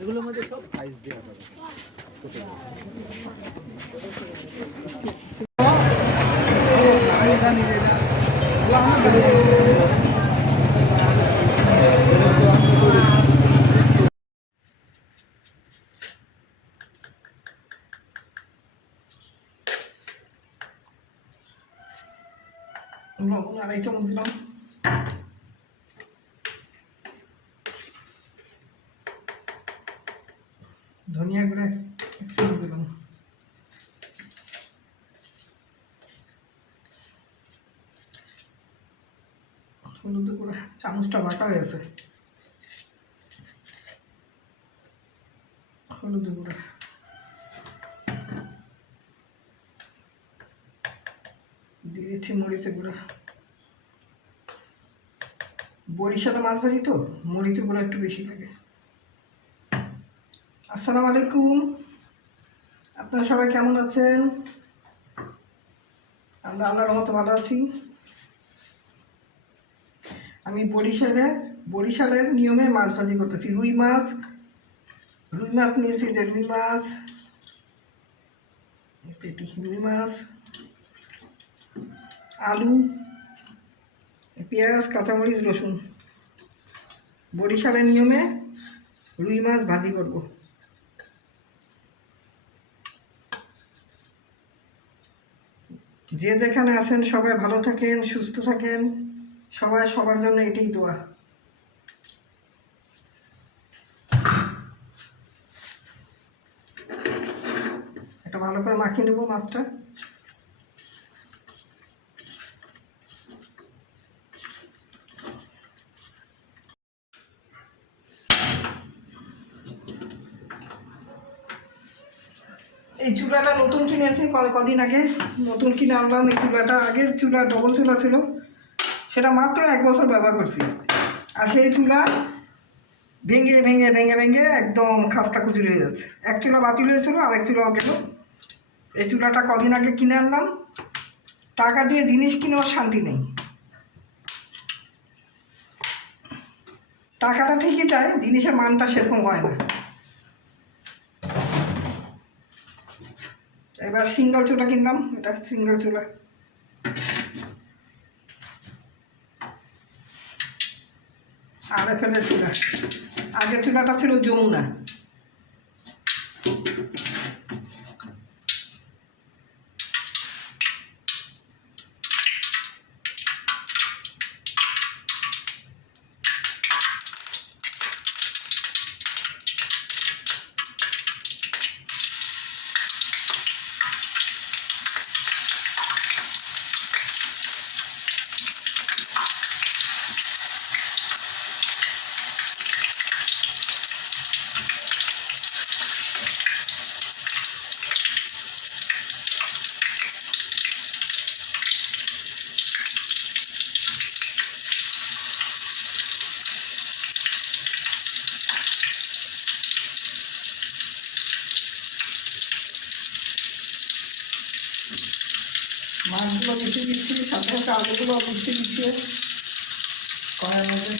এগুলোর মধ্যে সব সাইজ দেওয়া হবে। লবণ 2.5 চামচ দিলাম, ধনিয়া গুঁড়া 1 চামচ দিলাম, হলুদ গুঁড়া চামচটা বাটা হয়েছে, হলুদ গুঁড়া দিয়ে দিচ্ছি, মরিচের গুঁড়া। বরিশালে মাছ ভাজি তো মরিচের গুঁড়া একটু বেশি লাগে। আসসালামু আলাইকুম, আপনারা সবাই কেমন আছেন? আমরা আল্লাহর রহমতে ভালো আছি। আমি বরিশালের নিয়মে মাছ ভাজি করতেছি। রুই মাছ নিয়েছি, যে রুই মাছ, রুই মাছ, আলু, পেঁয়াজ, কাঁচামরিচ, রসুন। বরিশালের নিয়মে রুই মাছ ভাজি করব। যে যেখানে আছেন সবাই ভালো থাকেন, সুস্থ থাকেন, সবার জন্য এটাই দোয়া। এটা ভালো করে মাখিয়ে নেব মাছটা। এই চুলাটা নতুন কিনেছি, কদিন আগে নতুন কিনে আনলাম। এই চুলাটা, আগের চুলা ডবল চুলা ছিল, সেটা মাত্র 1 বছর ব্যবহার করছি। আর সেই চুলা ভেঙে ভেঙে ভেঙে ভেঙে একদম খাস্তা কুচুর হয়ে যাচ্ছে। এক চুলা বাতিল হয়েছিল, আরেক চুলাও গেল। এই চুলাটা কদিন আগে কিনে আনলাম। টাকা দিয়ে জিনিস কিনেও শান্তি নেই। টাকাটা ঠিকই চায়, জিনিসের মানটা সেরকম হয় না। এবার সিঙ্গেল চুলা কিনলাম, এটা সিঙ্গেল চুলা। আরএফএল এর চুলা। আগের চুলাটা ছিল যমুনা। মাছগুলো মিশিয়ে দিচ্ছি, সাথে সাথে আলুগুলো মিশিয়ে দিচ্ছি কড়াইয়ের মধ্যে।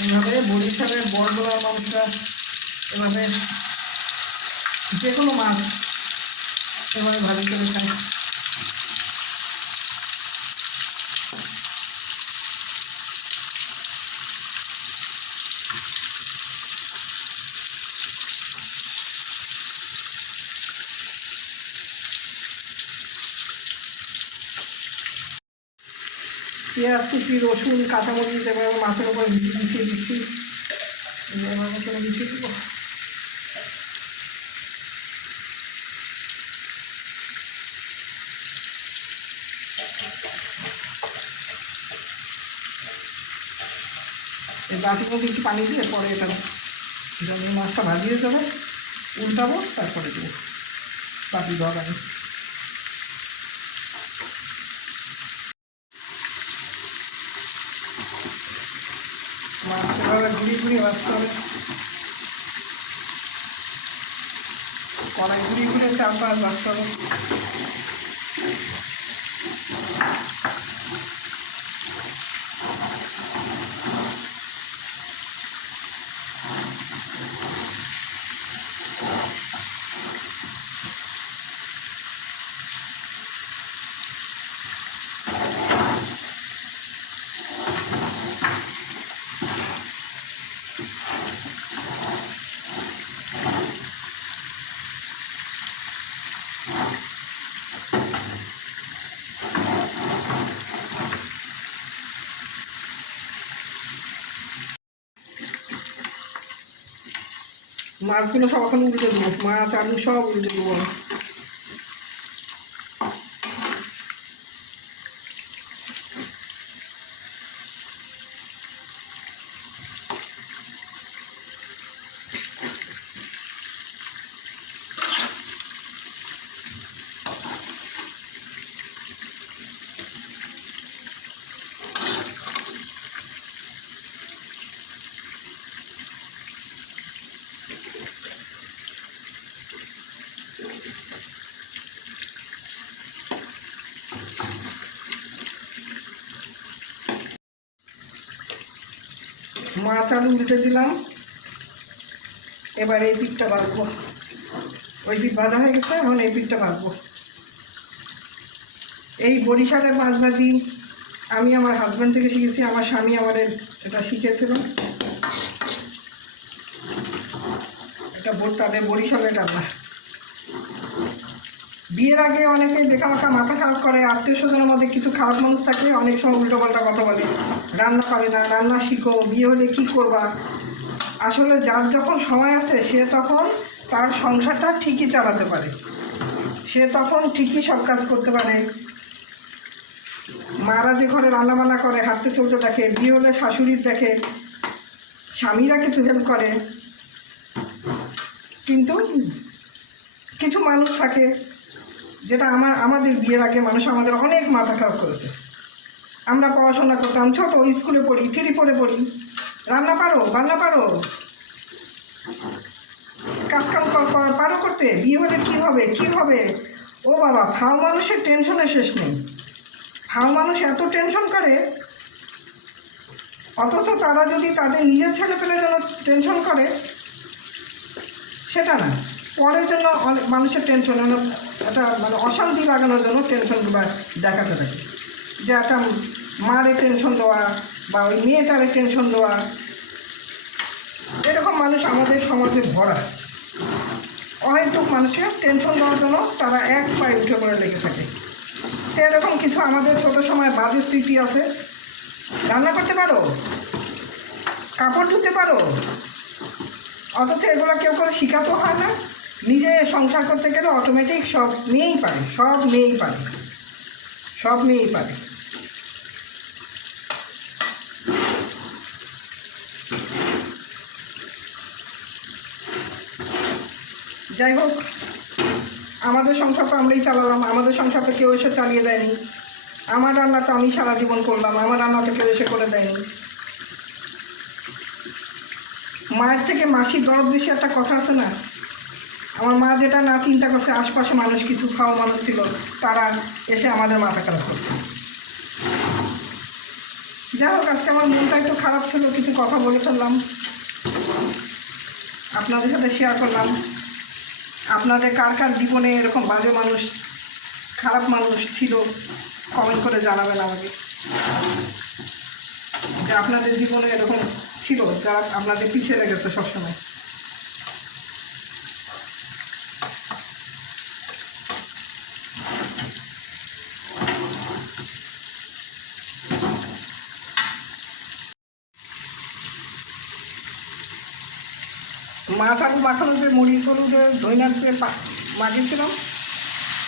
এইভাবে বরিশালের বড় মানুষরা এভাবে যে কোনো মাছ এভাবে ভালো করে খায়। পেঁয়াজ কুচি, রসুন, কাঁচামরিচ এভাবে মাছের উপর মিশিয়ে দিচ্ছি। এভাবে করে মিশিয়ে দেবো। এই বাটির মধ্যে একটু পানি দিয়ে পরে এটা যখন মাছটা ভাজিয়ে যাবে উল্টাবো, তারপরে দেবো বাটি দেওয়া পানি। মাছটা ঘুরিয়ে ঘুরিয়ে ভাজতে হবে। কড়াই ঘুরিয়ে ঘুরে 4-5 ভাজতে হবে। মাছগুলো সব এখন উল্টে দেবো, মাছ আলু সব উল্টে দেবো। মাছ আলু উল্টে দিলাম, এবার এই পিঠটা ভাজবো। ওই পিঠ ভাজা হয়ে গেছে, এখন এই পিঠটা ভাজবো। এই বরিশালের মাছ ভাজি আমি আমার হাজব্যান্ড থেকে শিখেছি, আমার স্বামী আমাদের এটা শিখেছিল। এটা তাদের বরিশালের রান্না। বিয়ের আগে অনেকেই দেখামাখা মাথা খারাপ করে, আত্মীয় স্বজনের মধ্যে কিছু খারাপ মানুষ থাকে, অনেক সময় উল্টোপাল্টা কথা বলে, রান্না পারে না, রান্না শিখো, বিয়ে হলে কী করবা। আসলে যার যখন সময় আছে সে তখন তার সংসারটা ঠিকই চালাতে পারে, সে তখন ঠিকই সব কাজ করতে পারে। মারা যে ঘরে রান্নাবান্না করে, হাঁটতে চলতে দেখে, বিয়ে হলে শাশুড়ির দেখে, স্বামীরা কিছু হেল্প করে। কিন্তু কিছু মানুষ থাকে, যেটা আমাদের বিয়ের আগে মানুষ আমাদের অনেক মাথা খারাপ করেছে। আমরা পড়াশোনা করতাম, ছোট স্কুলে পড়ি, 3 পড়ি, রান্না পারো, বান্না পারো, কাজকাম পারো করতে, বিয়ে হলে কী হবে কী হবে। ও বাবা, ফাও মানুষের টেনশনের শেষ নেই। ফাও মানুষ এত টেনশন করে, অথচ তারা যদি তাদের নিজের ছেলেপেলের জন্য টেনশন করে সেটা না, পরের জন্য মানুষের টেনশন একটা মানে অশান্তি লাগানোর জন্য টেনশনগুলো দেখাতে থাকে। যে একটা মারে টেনশন দেওয়া বা ওই মেয়েটারে টেনশন দেওয়া, এরকম মানুষ আমাদের সমাজে ভরা। অহেতুক মানুষের টেনশন দেওয়ার জন্য তারা এক পায়ে উঠে পড়ে লেগে থাকে। এরকম কিছু আমাদের ছোটো সময় বাজে স্মৃতি আছে। রান্না করতে পারো, কাপড় ধুতে পারো, অথচ এগুলো কেউ করে শেখাতেও হয় না। নিজে সংসার করতে গেলে অটোমেটিক সব মেয়েই পারে, সব মেয়েই পারে, সব মেয়েই পারে। যাই হোক, আমাদের সংসার তো আমরাই চালালাম, আমাদের সংসার তো কেউ এসে চালিয়ে দেয়নি। আমার রান্না তো আমি সারা জীবন করলাম, আমার রান্না তো কেউ এসে করে দেয়নি। মায়ের থেকে মাসির দরদ বেশি একটা কথা আছে না। আমার মা যেটা না চিন্তা করছে, আশপাশে মানুষ কিছু খাওয়া মানুষ ছিল, তারা এসে আমাদের মাথা খারাপ করছে। যাই হোক, আজকে আমার মনটা একটু খারাপ ছিল, কিছু কথা বলে ফেললাম, আপনাদের সাথে শেয়ার করলাম। আপনাদের কার কার জীবনে এরকম বাজে মানুষ, খারাপ মানুষ ছিল, কমেন্ট করে জানাবেন আমাকে, যে আপনাদের জীবনে এরকম ছিল যারা আপনাদের পিছিয়ে লেগেছে সবসময়। মাছ আলু মাখানো যে মরিচ হলুদে ধইনার যে মাখিয়েছিলাম,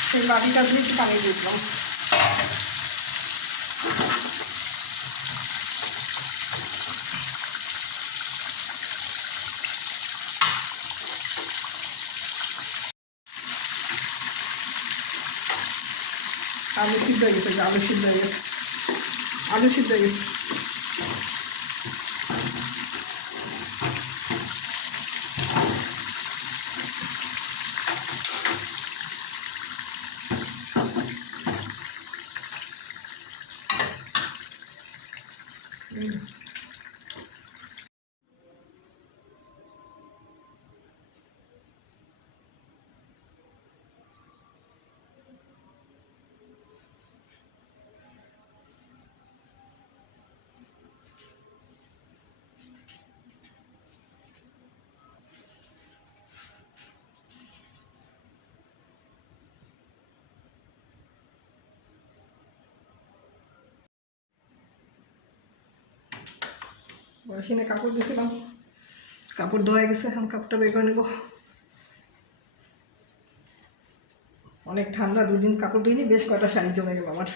সেই বাটিটা দিয়ে একটু পানি দিয়েছিলাম। আলু সিদ্ধ হয়ে গেছে, আলু সিদ্ধ হয়ে গেছে, আলু সিদ্ধ হয়ে গেছে। মেশিনে কাপড় দিয়েছিলাম, কাপড় ধোয়া গেছে, এখন কাপড়টা বের করে নেব। অনেক ঠান্ডা, 2 দিন কাপড় ধুইনি, বেশ কয়টা শাড়ি জমে গেল আমার।